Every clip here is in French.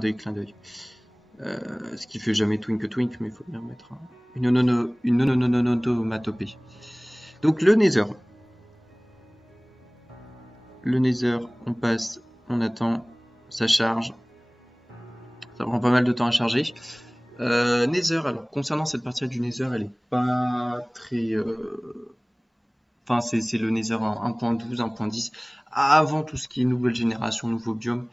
clin d'œil. Ce qui fait jamais twink, mais il faut bien mettre une onomatopée. Donc le Nether. Le Nether, on passe, on attend, ça charge. Ça prend pas mal de temps à charger. Nether, alors concernant cette partie du Nether, elle est pas très... Enfin, c'est le Nether 1.12, 1.10, avant tout ce qui est nouvelle génération, nouveau biome,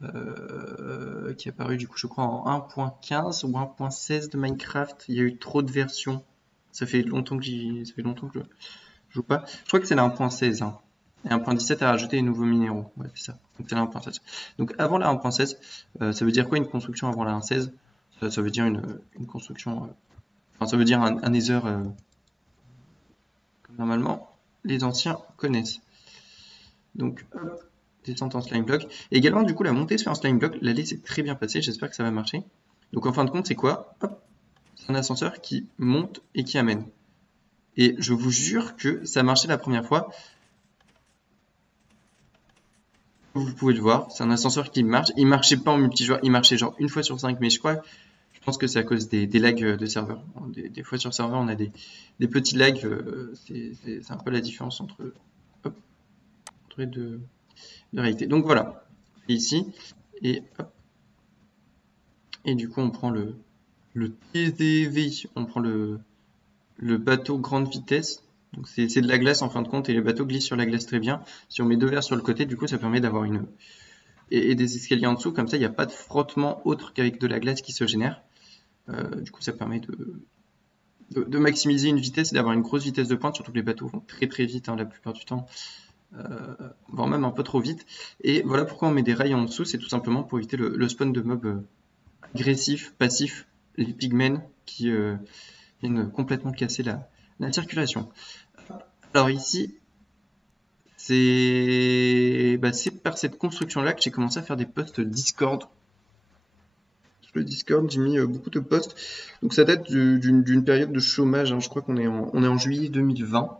qui est apparu du coup je crois en 1.15 ou 1.16 de Minecraft. Il y a eu trop de versions. Ça fait longtemps que je joue pas. Je crois que c'est la 1.16. Hein. Et 1.17 a rajouté les nouveaux minéraux. Ouais, c'est ça. Donc c'est la 1.16. Donc avant la 1.16, ça veut dire quoi une construction avant la 1.16? Ça veut dire une construction. Enfin, ça veut dire un Nether comme normalement les anciens connaissent. Donc hop, descente en slime block. Et également du coup la montée sur un slime block, l'allée s'est très bien passée, j'espère que ça va marcher. Donc en fin de compte c'est quoi? Hop, c'est un ascenseur qui monte et qui amène. Et je vous jure que ça a marché la première fois. Vous pouvez le voir, c'est un ascenseur qui marche. Il marchait pas en multijoueur, il marchait genre une fois sur 5, mais je pense que c'est à cause des lags de serveur. Des fois sur serveur on a des petits lags, c'est un peu la différence entre, hop, entre les deux réalités. Donc voilà, ici, et hop, et du coup on prend le TDV, on prend le bateau grande vitesse. Donc c'est de la glace en fin de compte et les bateaux glissent sur la glace très bien. Si on met deux verres sur le côté, du coup ça permet d'avoir et des escaliers en dessous, comme ça il n'y a pas de frottement autre qu'avec de la glace qui se génère. Du coup ça permet de maximiser une vitesse et d'avoir une grosse vitesse de pointe, surtout que les bateaux vont très très vite hein, la plupart du temps, voire même un peu trop vite. Et voilà pourquoi on met des rails en dessous, c'est tout simplement pour éviter le spawn de mobs agressifs, passifs, les pigmen qui viennent complètement casser la circulation. Alors ici, c'est par cette construction-là que j'ai commencé à faire des posts Discord. Sur le Discord, j'ai mis beaucoup de posts. Donc ça date d'une période de chômage. Hein. Je crois qu'on est en juillet 2020.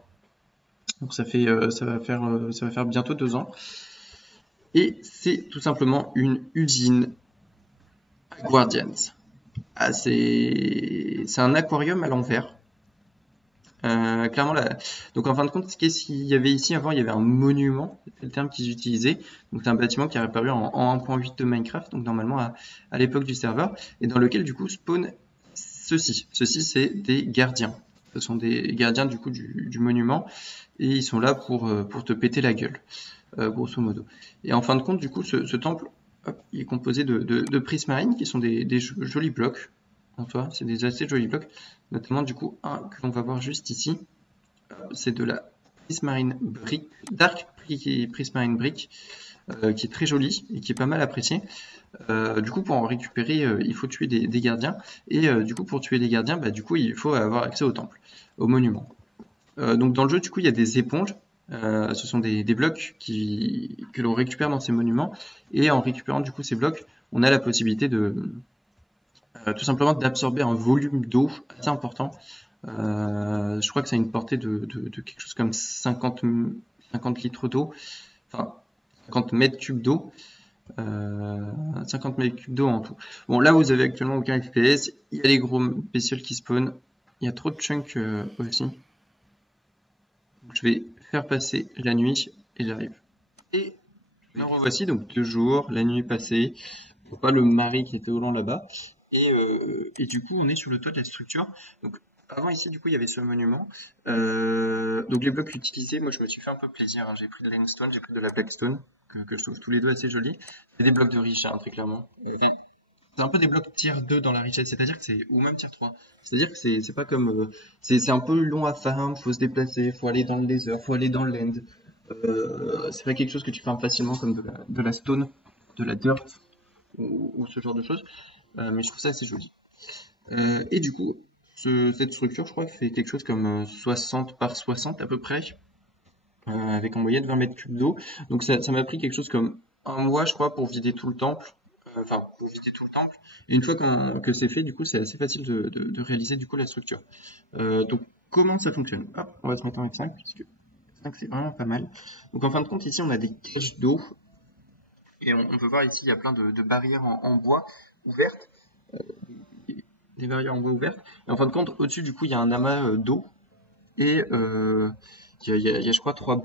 Donc ça va faire bientôt 2 ans. Et c'est tout simplement une usine Guardians. Ah, c'est un aquarium à l'envers. Clairement, donc en fin de compte, qu'est-ce qu'il y avait ici avant? Il y avait un monument, c'est le terme qu'ils utilisaient. Donc c'est un bâtiment qui est apparu en 1.8 de Minecraft, donc normalement à l'époque du serveur, et dans lequel du coup spawn ceci. Ceci c'est des gardiens. Ce sont des gardiens du coup du monument, et ils sont là pour te péter la gueule, grosso modo. Et en fin de compte, du coup, ce temple, hop, il est composé de prismarines qui sont des jolis blocs. En soi, c'est des assez jolis blocs. Notamment du coup un que l'on va voir juste ici, c'est de la prismarine brick, dark prismarine brick, qui est très jolie et qui est pas mal appréciée. Du coup pour en récupérer, il faut tuer des gardiens et du coup pour tuer des gardiens, du coup il faut avoir accès au temple, au monument. Donc dans le jeu du coup il y a des éponges. Ce sont des blocs que l'on récupère dans ces monuments et en récupérant du coup ces blocs, on a la possibilité de tout simplement d'absorber un volume d'eau assez important. Je crois que ça a une portée de quelque chose comme 50 litres d'eau, enfin 50 mètres cubes d'eau, 50 mètres cubes d'eau en tout. Bon, là vous avez actuellement aucun FPS, il y a les gros bestioles qui spawnent, il y a trop de chunks aussi. Je vais faire passer la nuit et j'arrive. Et me revoici donc 2 jours, la nuit passée, pas le mari qui était au loin là-bas. Et du coup, on est sur le toit de la structure. Donc, avant ici, du coup, il y avait ce monument. Donc, les blocs utilisés, moi, je me suis fait un peu plaisir. Hein. J'ai pris de la limestone, j'ai pris de la blackstone, que je trouve tous les deux assez jolis. C'est des blocs de riche, hein, très clairement. C'est un peu des blocs tier 2 dans la richesse, c'est-à-dire que ou même tier 3. C'est-à-dire que c'est pas comme, c'est un peu long à farm, faut se déplacer, faut aller dans le laser, faut aller dans l'end. C'est pas quelque chose que tu farmes facilement comme de la stone, de la dirt ou ce genre de choses. Mais je trouve ça assez joli. Et du coup, cette structure, je crois, fait quelque chose comme 60 par 60 à peu près, avec en moyenne 20 mètres cubes d'eau. Donc ça m'a pris quelque chose comme un mois, je crois, pour vider tout le temple. Enfin, pour vider tout le temple. Et une fois que c'est fait, du coup, c'est assez facile de réaliser du coup la structure. Donc comment ça fonctionne? Hop, on va se mettre en F5, puisque 5 c'est vraiment pas mal. Donc en fin de compte, ici, on a des caches d'eau Et on peut voir ici, il y a plein de barrières en bois ouvertes, des barrières en bois ouvertes. Et en fin de compte, au-dessus, du coup, il y a un amas d'eau. Et il y a, je crois, trois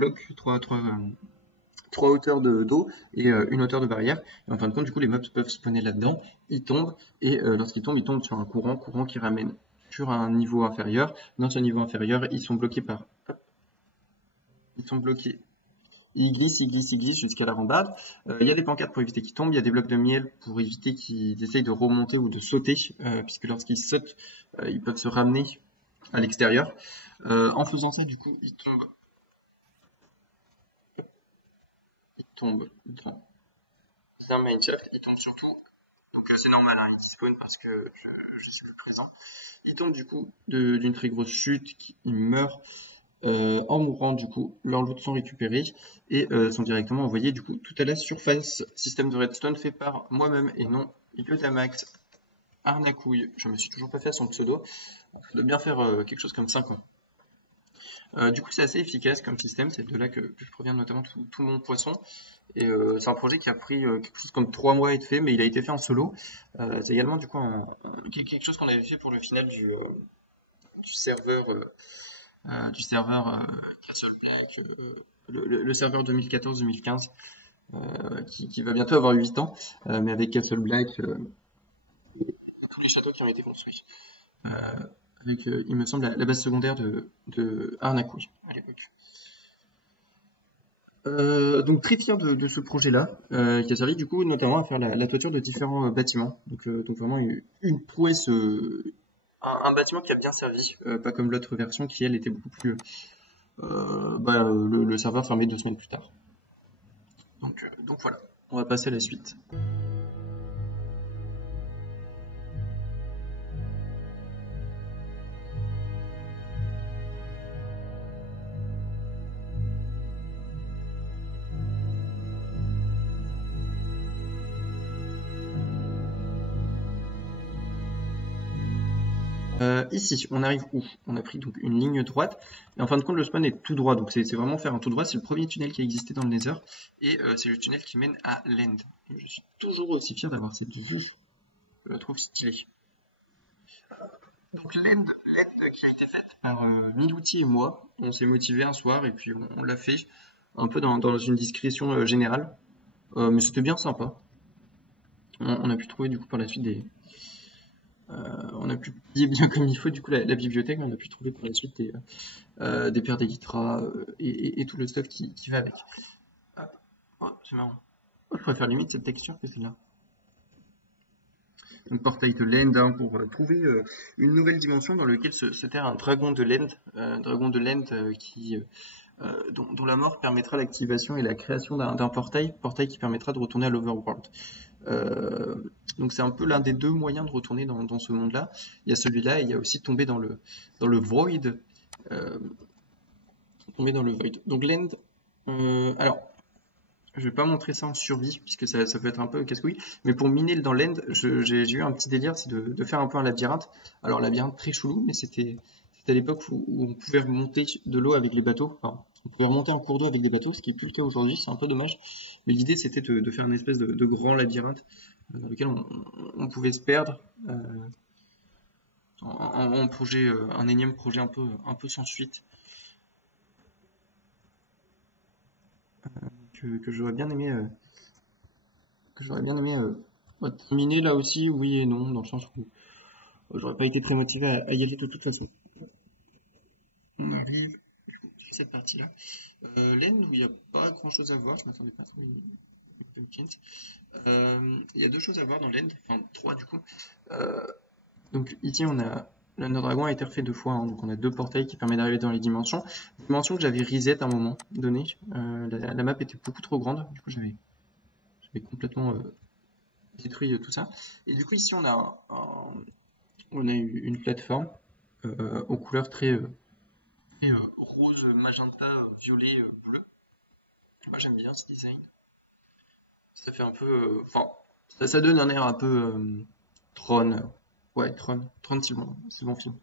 hauteurs d'eau et une hauteur de barrière. Et en fin de compte, du coup, les mobs peuvent spawner là-dedans. Ils tombent. Et lorsqu'ils tombent sur un courant qui ramène sur un niveau inférieur. Dans ce niveau inférieur, ils sont bloqués par... hop, ils sont bloqués. Ils glissent jusqu'à la rambarde. Il y a des pancartes pour éviter qu'ils tombent. Il y a des blocs de miel pour éviter qu'ils essayent de remonter ou de sauter, puisque lorsqu'ils sautent, ils peuvent se ramener à l'extérieur. En faisant ça, du coup, ils tombent dans un mineshaft. Ils tombent surtout. Donc c'est normal, hein, ils spawnent parce que je suis plus présent. Ils tombent du coup d'une très grosse chute, ils meurent. En mourant, du coup, leurs loot sont récupérés et sont directement envoyés du coup tout à la surface. Système de redstone fait par moi-même et non Yotamax Arnacouille. Je me suis toujours pas fait à son pseudo. Ça doit bien faire quelque chose comme 5 ans. Du coup, c'est assez efficace comme système. C'est de là que je proviens notamment tout mon poisson. Et c'est un projet qui a pris quelque chose comme 3 mois à être fait, mais il a été fait en solo. C'est également du coup quelque chose qu'on avait fait pour le final du serveur. Castle Black, le serveur 2014-2015, qui va bientôt avoir 8 ans, mais avec Castle Black, tous les châteaux qui ont été construits. Avec, il me semble, la base secondaire de Arnacouille à l'époque. Donc très fier de ce projet-là, qui a servi du coup notamment à faire la toiture de différents bâtiments. Donc vraiment une prouesse, un bâtiment qui a bien servi, pas comme l'autre version qui elle était beaucoup plus le serveur fermé 2 semaines plus tard. Donc voilà, on va passer à la suite. Ici, on arrive où? On a pris donc une ligne droite, et en fin de compte, le spawn est tout droit, donc c'est vraiment faire un tout droit. C'est le premier tunnel qui a existé dans le Nether, et c'est le tunnel qui mène à l'End. Je suis toujours aussi fier d'avoir cette vue, je la trouve stylée. Donc l'End qui a été faite par Milouti et moi, on s'est motivé un soir, et puis on l'a fait un peu dans une discrétion générale, mais c'était bien sympa. On a pu trouver du coup par la suite on a pu plier bien comme il faut du coup la bibliothèque, on a pu trouver par la suite des paires d'Elytra et tout le stuff qui va avec. Hop. Oh, c'est marrant. Oh, je préfère limite cette texture que celle-là. Donc portail de l'End hein, pour trouver une nouvelle dimension dans laquelle se terre un dragon de l'End, dont la mort permettra l'activation et la création d'un portail qui permettra de retourner à l'Overworld. Donc c'est un peu l'un des deux moyens de retourner dans ce monde-là. Il y a celui-là et il y a aussi tomber dans le void. Tomber dans le void. Donc l'end, alors je vais pas montrer ça en survie puisque ça peut être un peu casse-couille, mais pour miner dans l'end, j'ai eu un petit délire, c'est de faire un peu un labyrinthe. Alors labyrinthe très chelou, mais c'était à l'époque où on pouvait remonter de l'eau avec les bateaux. Enfin, on pouvait remonter en cours d'eau avec des bateaux, ce qui est plus le cas aujourd'hui, c'est un peu dommage. Mais l'idée c'était de faire une espèce de grand labyrinthe dans lequel on pouvait se perdre en projet, un énième projet un peu sans suite que j'aurais bien aimé terminer là aussi, oui et non, dans le sens où j'aurais pas été très motivé à y aller de toute façon. On arrive à cette partie-là. L'end où il n'y a pas grand chose à voir, je m'attendais pas à trouver une Hopkins. Il y a deux choses à voir dans l'end, enfin trois du coup. Donc ici on a notre dragon a été refait 2 fois, hein, donc on a 2 portails qui permettent d'arriver dans les dimensions. Dimension que j'avais reset à un moment donné. La map était beaucoup trop grande, du coup j'avais complètement détruit tout ça. Et du coup ici on a une plateforme aux couleurs très rose, magenta, violet, bleu. Moi j'aime bien ce design. Ça fait un peu, enfin, ça donne un air un peu Tron. Ouais, Tron, c'est bon film.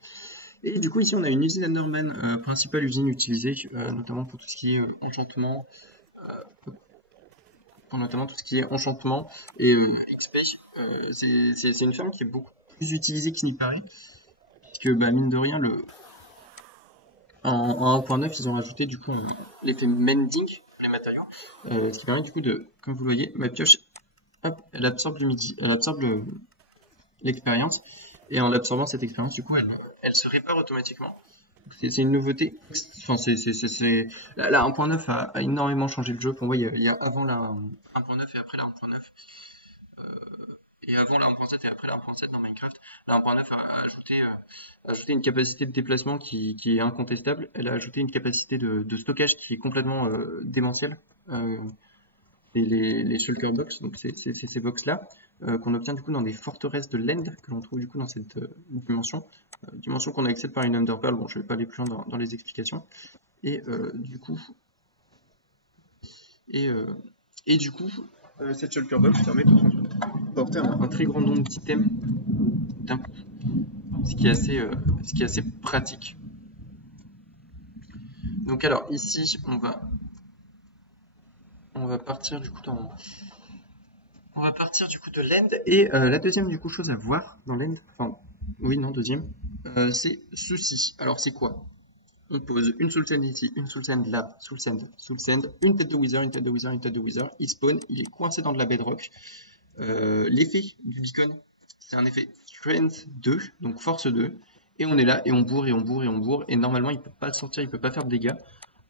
Et du coup ici on a une usine Enderman, principale usine utilisée, notamment pour tout ce qui est enchantement, pour notamment tout ce qui est enchantement et XP. C'est une ferme qui est beaucoup plus utilisée qu'il n'y paraît, parce que bah, mine de rien, en 1.9, ils ont rajouté du coup l'effet mending, les matériaux, ce qui permet du coup de, comme vous le voyez, ma pioche, hop, elle absorbe elle absorbe l'expérience, et en absorbant cette expérience, du coup, elle se répare automatiquement. C'est une nouveauté. Enfin, la 1.9 a énormément changé le jeu. Pour moi, il y a avant la 1.9 et après la 1.9. Et avant la 1.7 et après la 1.7 dans Minecraft. La 1.9 a ajouté une capacité de déplacement qui est incontestable. Elle a ajouté une capacité de stockage qui est complètement démentielle. Et les shulker box, donc c'est ces box-là, qu'on obtient du coup dans des forteresses de l'End que l'on trouve du coup dans cette dimension. Dimension qu'on accède par une Underpearl. Bon, je vais pas aller plus loin dans les explications. Et du coup, cette shulker box permet de transporter un très grand nombre d'items d'un coup, ce qui est assez pratique. Donc alors ici, on va partir du coup de l'end. Et la deuxième du coup chose à voir dans l'end, enfin oui non deuxième, c'est ceci. Alors c'est quoi? On pose une Soul Sand ici, une Soul Sand là, Soul Sand, une tête de Wither, une tête de Wither, une tête de Wither. Il spawn, il est coincé dans de la bedrock. L'effet du beacon, c'est un effet Strength 2, donc force 2. Et on est là, et on bourre, et on bourre, et on bourre. Et normalement, il peut pas sortir, il peut pas faire de dégâts.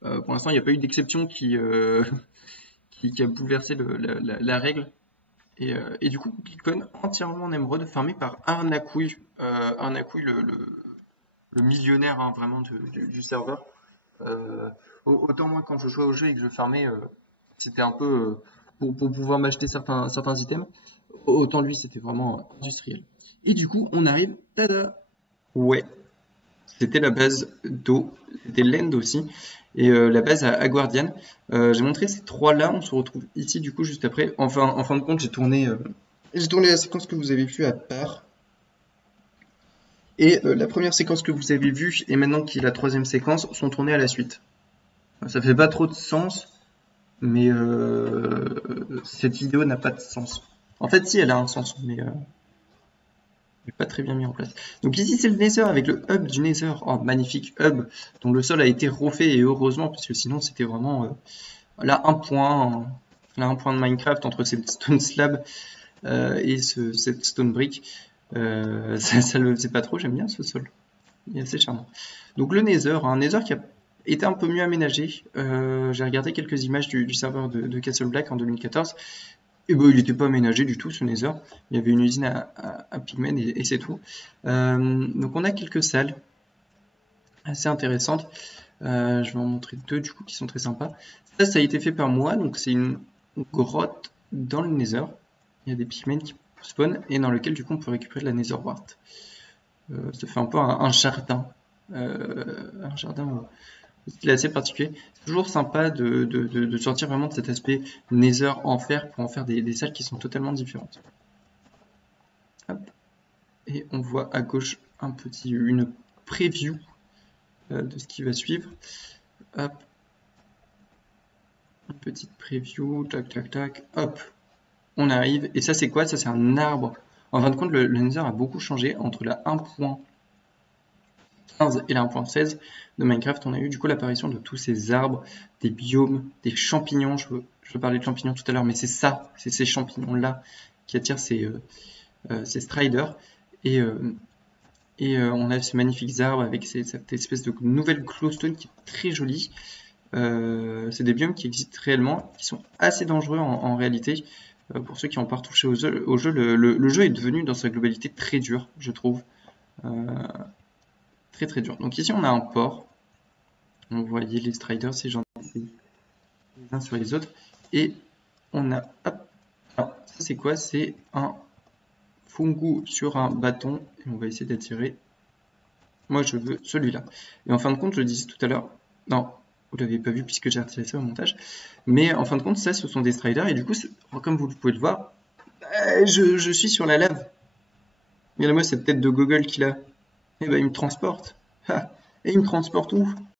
Pour l'instant, il n'y a pas eu d'exception qui a bouleversé la règle. Et du coup, beacon entièrement en émeraude, farmé par Arnakouille. Arnakouille, le millionnaire hein, vraiment du serveur. Autant moi quand je jouais au jeu et que je farmais, c'était un peu pour pouvoir m'acheter certains items. Autant lui c'était vraiment industriel. Et du coup on arrive, tada, ouais, c'était la base d'eau, c'était l'end aussi, et la base à Guardian. J'ai montré ces trois là, on se retrouve ici du coup juste après. Enfin en fin de compte j'ai tourné la séquence que vous avez vue à part. Et la première séquence que vous avez vue, et maintenant qui est la troisième séquence, sont tournées à la suite. Ça fait pas trop de sens, mais cette vidéo n'a pas de sens. En fait, si, elle a un sens, mais pas très bien mis en place. Donc ici, c'est le Nether avec le hub du Nether. Oh, magnifique hub, dont le sol a été refait, et heureusement, parce que sinon, c'était vraiment là un point de Minecraft entre cette stone slab et cette stone brick. Ça le faisait pas trop, j'aime bien ce sol. Il est assez charmant. Donc le Nether, un Nether qui a été un peu mieux aménagé. J'ai regardé quelques images du serveur de Castle Black en 2014. Et ben, il n'était pas aménagé du tout ce Nether. Il y avait une usine à pigmen et c'est tout. Donc on a quelques salles assez intéressantes. Je vais en montrer deux du coup qui sont très sympas. Ça a été fait par moi. Donc c'est une grotte dans le Nether. Il y a des pigmen qui spawn et dans lequel du coup on peut récupérer de la Nether Wart. Ça fait un peu un jardin. Un jardin il est assez particulier. C'est toujours sympa de sortir vraiment de cet aspect Nether en fer pour en faire des salles qui sont totalement différentes. Hop. Et on voit à gauche une preview de ce qui va suivre. Hop. Une petite preview, tac tac tac, hop. On arrive, et ça c'est quoi? Ça c'est un arbre. En fin de compte, le Nether a beaucoup changé entre la 1.15 et la 1.16 de Minecraft. On a eu du coup l'apparition de tous ces arbres, des biomes, des champignons. Je parlais de champignons tout à l'heure, mais c'est ça, c'est ces champignons-là qui attirent ces striders. Et on a ces magnifiques arbres avec cette espèce de nouvelle glowstone qui est très jolie. C'est des biomes qui existent réellement, qui sont assez dangereux en réalité. Pour ceux qui n'ont pas retouché au jeu, le jeu est devenu dans sa globalité très dur, je trouve. Très très dur. Donc ici on a un port. Vous voyez les striders, c'est gentil, les uns sur les autres. Et on a... Hop, alors, ça c'est quoi? C'est un fungu sur un bâton. Et on va essayer d'attirer. Moi je veux celui-là. Et en fin de compte, je le disais tout à l'heure. Non, vous l'avez pas vu puisque j'ai retiré ça au montage. Mais en fin de compte, ça ce sont des striders. Et du coup, comme vous pouvez le voir, je suis sur la lave. Regardez-moi cette tête de gogol qu'il a. Et ben il me transporte. Et il me transporte où?